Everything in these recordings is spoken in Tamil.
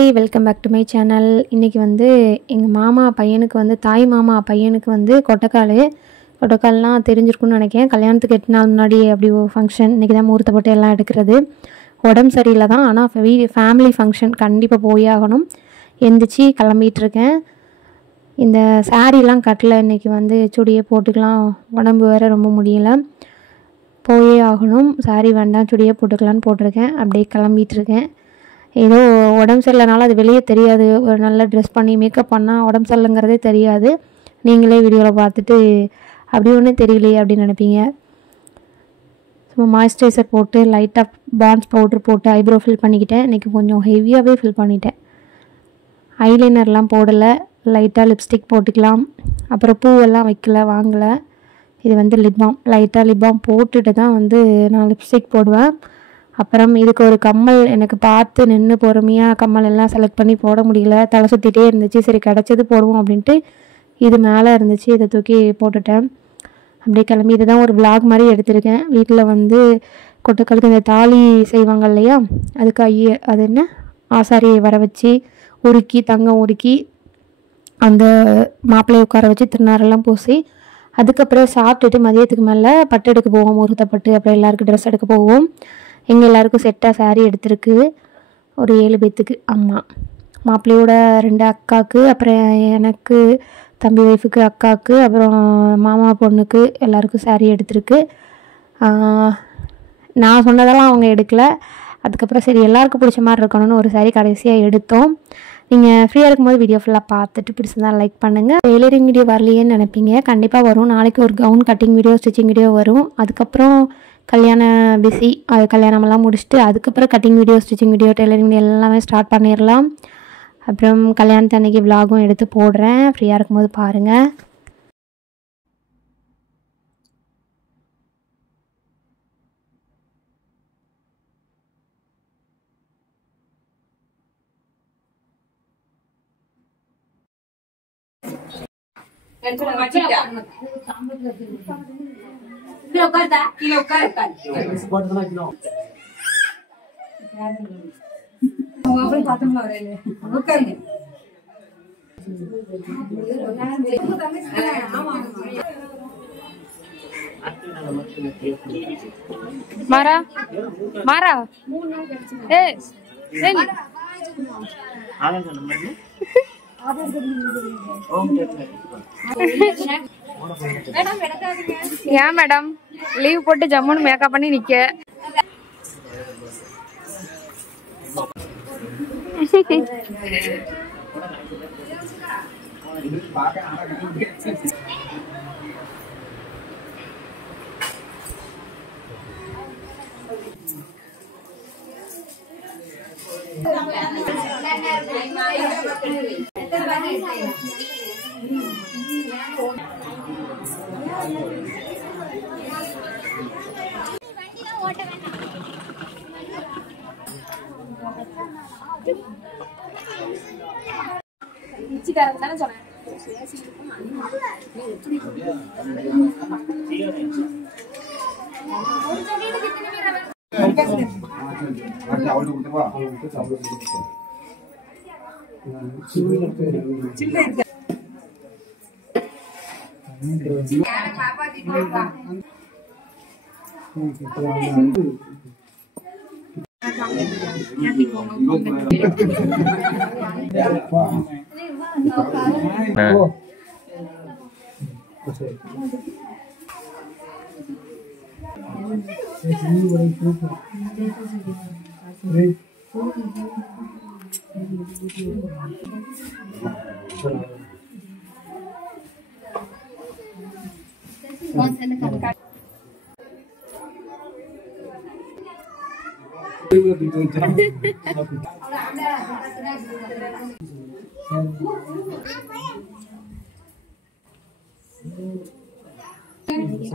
Hi welcome back to my channel. இன்றைக்கி வந்து எங்கள் மாமா பையனுக்கு வந்து தாய் மாமா பையனுக்கு வந்து கொட்டைக்கால்லாம் தெரிஞ்சிருக்குன்னு நினைக்கிறேன். கல்யாணத்துக்கு 8 நாள் முன்னாடி அப்படி ஒரு ஃபங்க்ஷன். இன்றைக்கி தான் முகூர்த்த போட்டு எல்லாம் எடுக்கிறது. உடம்பு சரியில்லை தான், ஆனால் ஃபேமிலி ஃபங்க்ஷன் கண்டிப்பாக போய் ஆகணும். எந்திரிச்சு கிளம்பிகிட்ருக்கேன். இந்த சாரீலாம் கட்டலை, இன்றைக்கி வந்து சுடியே போட்டுக்கலாம், உடம்பு வேறு ரொம்ப முடியலை, போயே ஆகணும். சாரீ வேண்டாம், சுடியே போட்டுக்கலான்னு போட்டிருக்கேன். அப்படியே கிளம்பிகிட்ருக்கேன். ஏதோ உடம்பு சரியில்லைனாலும் அது வெளியே தெரியாது. ஒரு நல்ல ட்ரெஸ் பண்ணி மேக்கப் பண்ணால் உடம்பு சரியில்லைங்கிறதே தெரியாது. நீங்களே வீடியோவில் பார்த்துட்டு அப்படி ஒன்றும் தெரியலையே அப்படின்னு நினைப்பீங்க. சும்மா மாய்ஸ்சரைசர் போட்டு லைட்டாக பான்ஸ் பவுட்ரு போட்டு ஐப்ரோ ஃபில் பண்ணிக்கிட்டேன். இன்றைக்கி கொஞ்சம் ஹெவியாகவே ஃபில் பண்ணிட்டேன். ஐலைனர்லாம் போடலை, லைட்டாக லிப்ஸ்டிக் போட்டுக்கலாம். அப்புறம் பூவெல்லாம் வைக்கல, வாங்கலை. இது வந்து லிப் பாம், லைட்டாக லிப் பாம் போட்டுட்டு தான் வந்து நான் லிப்ஸ்டிக் போடுவேன். அப்புறம் இதுக்கு ஒரு கம்மல் எனக்கு பார்த்து நின்று பொறுமையாக கம்மல் எல்லாம் செலக்ட் பண்ணி போட முடியல, தலை சுற்றிட்டே இருந்துச்சு. சரி கிடச்சது போடுவோம் அப்படின்ட்டு இது மேலே இருந்துச்சு, இதை தூக்கி போட்டுட்டேன். அப்படியே கிளம்பி இது தான் ஒரு விளாக் மாதிரி எடுத்திருக்கேன். வீட்டில் வந்து கொட்டைக்காலுக்கு இந்த தாலி செய்வாங்க இல்லையா, அதுக்கு அது என்ன ஆசாரியை வர வச்சு உருக்கி தங்கம் உருக்கி அந்த மாப்பிள்ளையை உட்கார வச்சு திருநாரெல்லாம் பூசி அதுக்கப்புறம் சாப்பிட்டுட்டு மதியத்துக்கு மேலே பட்டு எடுக்க போவோம், முகூர்த்தப்பட்டு. அப்புறம் எல்லாருக்கும் ட்ரெஸ் எடுக்க போவோம். எங்கள் எல்லாேருக்கும் செட்டாக சாரீ எடுத்திருக்கு, ஒரு 7 பேர்த்துக்கு. அம்மா மாப்பிள்ளையோட 2 அக்காவுக்கு, அப்புறம் எனக்கு தம்பி ஒய்ஃபுக்கு அக்காவுக்கு, அப்புறம் மாமா பொண்ணுக்கு எல்லாேருக்கும் சாரீ எடுத்திருக்கு. நான் சொன்னதெல்லாம் அவங்க எடுக்கலை. அதுக்கப்புறம் சரி எல்லாேருக்கும் பிடிச்ச மாதிரி இருக்கணும்னு ஒரு சாரீ கடைசியாக எடுத்தோம். நீங்கள் ஃப்ரீயாக இருக்கும்போது வீடியோ ஃபுல்லாக பார்த்துட்டு பிடிச்சிருந்தா லைக் பண்ணுங்கள். டெய்லரிங் வீடியோ வரலையேன்னு நினைப்பீங்க, கண்டிப்பாக வரும். நாளைக்கு ஒரு gown cutting video, stitching video வரும். அதுக்கப்புறம் கல்யாண பிஸி, அது கல்யாணமெல்லாம் முடிச்சுட்டு அதுக்கப்புறம் cutting video, stitching video, tailoring video எல்லாமே ஸ்டார்ட் பண்ணிடலாம். அப்புறம் கல்யாணத்து அன்றைக்கி விலாகும் எடுத்து போடுறேன், ஃப்ரீயாக இருக்கும்போது பாருங்கள். மாறா மாறா ஏன் மேடம் லீவ் போட்டு ஜம்முன்னு மேக்கப் பண்ணி நிக்க.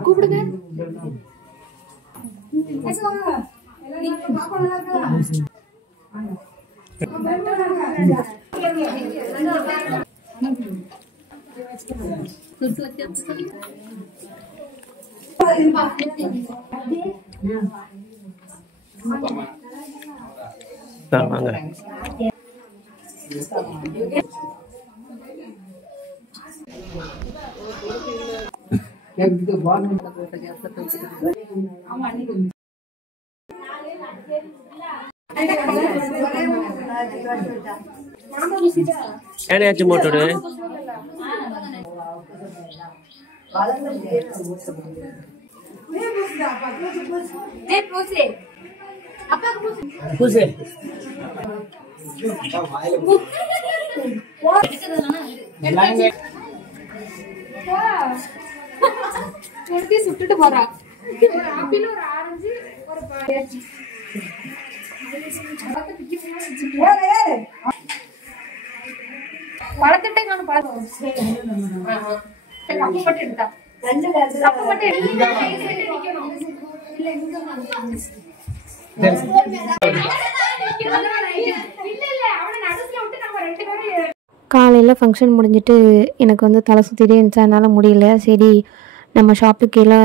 கூப்பிடுங்க. வாங்க. ಏನಾಯ್ತು ಮೋಟೋಡು சுட்டுட்டு போறா ஒரு ஆப்பிள் ஒரு ஆரஞ்சு ஒரு பழத்திட்டே நான் கப்பு மட்டும் எடுத்தா கப்பு மட்டும் காலையில் ஃபங்க்ஷன் முடிஞ்சிட்டு எனக்கு வந்து தலை சுற்றிட்டே இருந்துச்சு, அதனால் முடியல. சரி நம்ம ஷாப்புக்கு கீழே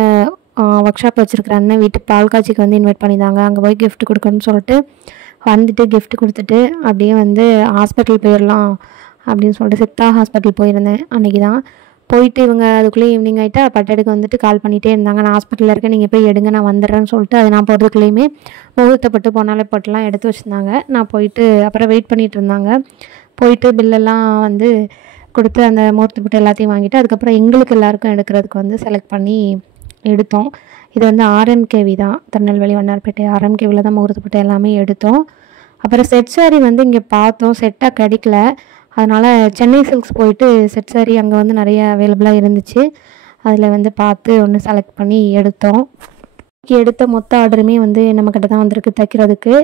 ஒர்க் ஷாப் வச்சுருக்கிற அண்ணன் வீட்டுக்கு பால் காட்சிக்கு வந்து இன்வைட் பண்ணியிருந்தாங்க. அங்கே போய் கிஃப்ட் கொடுக்கணும்னு சொல்லிட்டு வந்துட்டு கிஃப்ட் கொடுத்துட்டு அப்படியே வந்து ஹாஸ்பிட்டல் போயிடலாம் அப்படின்னு சொல்லிட்டு சித்தா ஹாஸ்பிட்டல் போயிருந்தேன். அன்றைக்கி தான் போயிட்டு இவங்க அதுக்குள்ளே ஈவினிங் ஆகிட்டா பட்டடுக்கு வந்துட்டு கால் பண்ணிகிட்டே இருந்தாங்க. நான் ஹாஸ்பிட்டலில் இருக்கேன், நீங்கள் போய் எடுங்க, நான் வந்துடுறேன்னு சொல்லிட்டு அது நான் போகிறதுக்குள்ளேயுமே முகூர்த்தப்பட்டு பொன்னாலை போட்டுலாம் எடுத்து வச்சுருந்தாங்க. நான் போயிட்டு அப்புறம் வெயிட் பண்ணிகிட்டு இருந்தாங்க. போயிட்டு பில்லெல்லாம் வந்து கொடுத்து அந்த முகூர்த்தப்பட்டு எல்லாத்தையும் வாங்கிட்டு அதுக்கப்புறம் எங்களுக்கு எல்லாேருக்கும் எடுக்கிறதுக்கு வந்து செலக்ட் பண்ணி எடுத்தோம். இது வந்து ஆர்எம்கேவி தான், திருநெல்வேலி வண்ணார்பேட்டை ஆர்எம்கேவியில் தான் முகூர்த்தப்பட்டு எல்லாமே எடுத்தோம். அப்புறம் செட் சாரி வந்து இங்கே பார்த்தோம், செட்டாக கிடைக்கல. அதனால் சென்னை சில்க்ஸ் போயிட்டு செட் சாரி அங்கே வந்து நிறைய அவைலபிளாக இருந்துச்சு. அதில் வந்து பார்த்து ஒன்று செலக்ட் பண்ணி எடுத்தோம். எடுத்த மொத்த ஆர்டருமே வந்து நம்மக்கிட்ட தான் வந்திருக்கு தைக்கிறதுக்கு.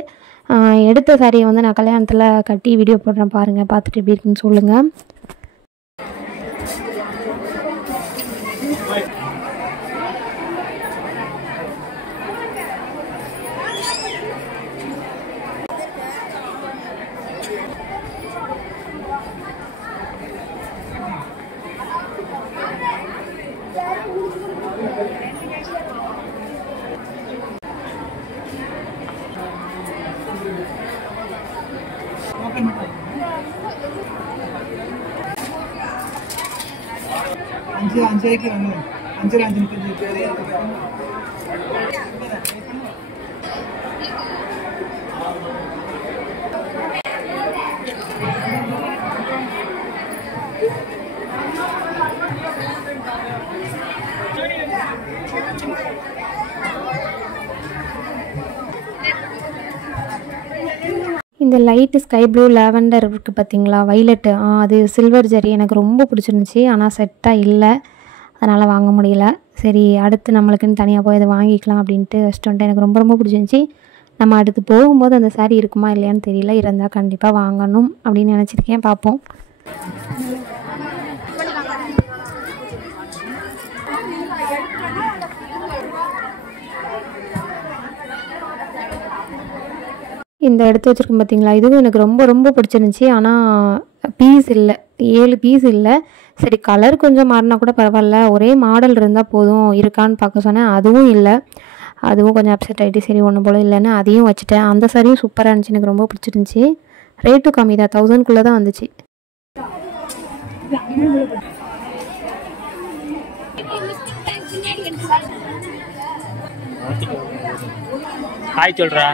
எடுத்த சாரியை வந்து நான் கல்யாணத்தில் கட்டி வீடியோ போடுறேன், பாருங்கள், பார்த்துட்டு எப்படி இருக்குன்னு சொல்லுங்கள். அஞ்சரைக்கு வாங்க, 5:35 இந்த லைட்டு ஸ்கை ப்ளூ லாவெண்டர் இருக்குது பார்த்தீங்களா, வைலட்டு, அது சில்வர் ஜரி எனக்கு ரொம்ப பிடிச்சிருந்துச்சி. ஆனால் செட்டாக இல்லை, அதனால் வாங்க முடியல. சரி அடுத்து நம்மளுக்குன்னு தனியாக போய் அதை வாங்கிக்கலாம் அப்படின்ட்டு ஃபஸ்ட்டு வந்துட்டு எனக்கு ரொம்ப ரொம்ப பிடிச்சிருந்துச்சி. நம்ம அடுத்து போகும்போது அந்த சாரீ இருக்குமா இல்லையான்னு தெரியல, இருந்தால் கண்டிப்பாக வாங்கணும் அப்படின்னு நினச்சிருக்கேன், பார்ப்போம். இந்த எடுத்து வச்சுருக்கோம் பார்த்தீங்களா, இதுவும் எனக்கு ரொம்ப ரொம்ப பிடிச்சிருந்துச்சி. ஆனால் பீஸ் இல்லை, 7 பீஸ் இல்லை. சரி கலர் கொஞ்சம் மாறினா கூட பரவாயில்ல, ஒரே மாடல் இருந்தால் போதும், இருக்கான்னு பார்க்க சொன்னேன், அதுவும் இல்லை. அதுவும் கொஞ்சம் அப்செட் ஆகிட்டு சரி ஒன்று போல் இல்லைன்னு அதையும் வச்சுட்டேன். அந்த சாரியும் சூப்பராக இருந்துச்சு, எனக்கு ரொம்ப பிடிச்சிருந்துச்சி. ரேட்டும் கம்மி தான், 1000க்குள்ளே தான் வந்துச்சு. ஹாய் சொல்கிறா.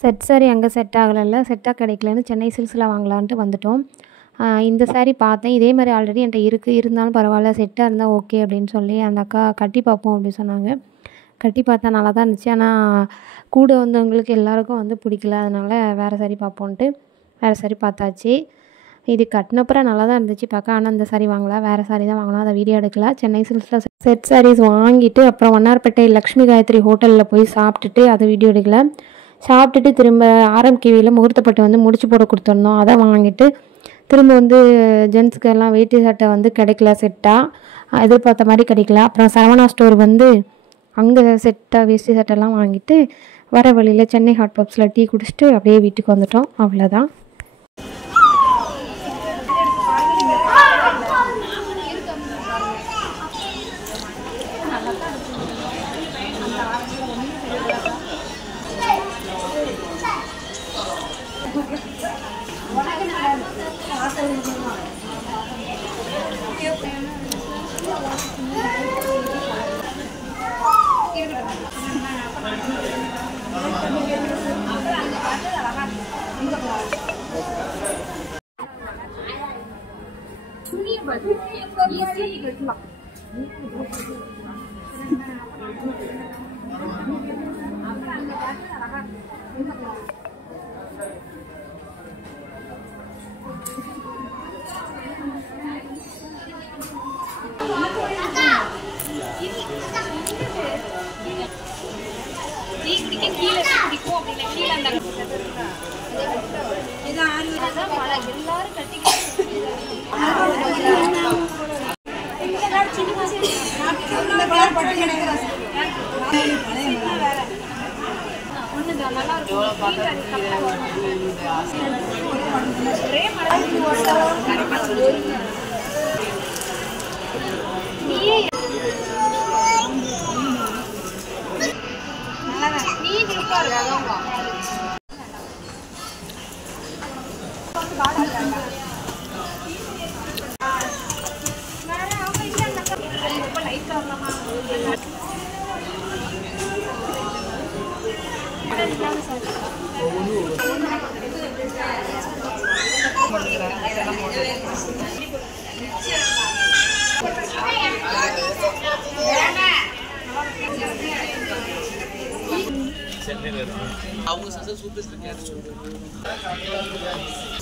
செட் சாரி அங்கே செட் ஆகலைல்ல, செட்டாக கிடைக்கலன்னு சென்னை சில்க்ஸில் வாங்கலான்ட்டு வந்துட்டோம். இந்த சாரீ பார்த்தேன், இதே மாதிரி ஆல்ரெடி என்கிட்ட இருக்குது, இருந்தாலும் பரவாயில்ல செட்டாக இருந்தால் ஓகே அப்படின்னு சொல்லி அந்த அக்கா கட்டி பார்ப்போம் அப்படின்னு சொன்னாங்க. கட்டி பார்த்தா நல்லா தான் இருந்துச்சு. ஆனால் கூட வந்தவங்களுக்கு எல்லாருக்கும் வந்து பிடிக்கல. அதனால் வேறு சாரீ பார்ப்போன்ட்டு வேறு சாரீ பார்த்தாச்சு. இது கட்டினப்புறம் நல்லா தான் இருந்துச்சு பார்க்க. ஆனால் இந்த சாரீ வாங்கல, வேறு சாரீ தான் வாங்கினோம். அதை வீடியோ எடுக்கல. சென்னை சில்க்ஸில் செட் சாரீஸ் வாங்கிட்டு அப்புறம் வண்ணார்பேட்டை லக்ஷ்மி காயத்ரி ஹோட்டலில் போய் சாப்பிட்டுட்டு அதை வீடியோ எடுக்கல. சாப்பிட்டுட்டு திரும்ப ஆர்எம்கேவியில் முகூர்த்தப்பட்டு வந்து முடிச்சு போட கொடுத்துருந்தோம். அதை வாங்கிட்டு திரும்ப வந்து ஜென்ஸுக்கு எல்லாம் வேட்டி சட்டை வந்து கிடைக்கல, செட்டாக எதிர்பார்த்த மாதிரி கிடைக்கல. அப்புறம் சரவணா ஸ்டோர் வந்து அங்கே செட்டாக வேஷ்டி சட்டைலாம் வாங்கிட்டு வர வழியில் சென்னை ஹாட் பப்ஸில் டீ குடிச்சிட்டு அப்படியே வீட்டுக்கு வந்துட்டோம். அவ்வளோதான்.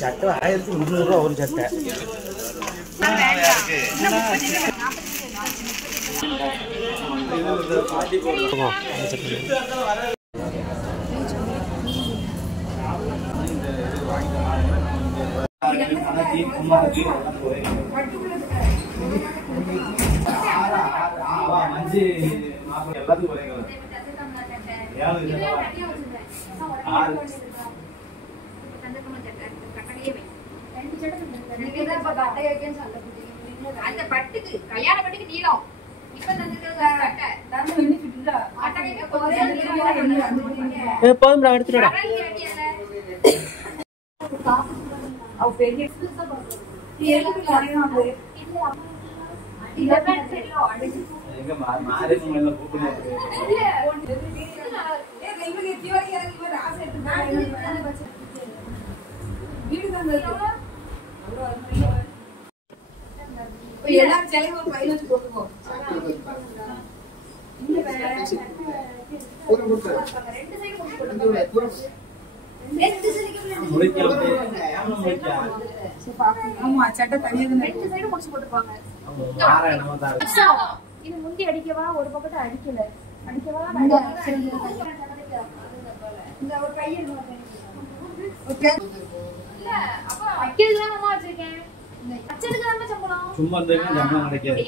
சட்டை 1300 ரூபா ஒரு சட்டை. போதும்டா, எடுத்துடா. எல்லாரும் செலவு ஒரு பையில வச்சு போட்டுக்கோ. ஆமா சட்டை தனியாக 2 சைடு முடிச்சு போட்டுருப்பாங்க. இது முந்தி அடிக்கவா ஒரு பக்கத்தை அடிக்கல அடிக்கவா இந்த ஒரு கையில் அப்ப வைக்கிறதுலாம் நம்ம வச்சிருக்கேன். அச்சதுக்கு தான் சம்பளம். சும்மா கிடைக்காது.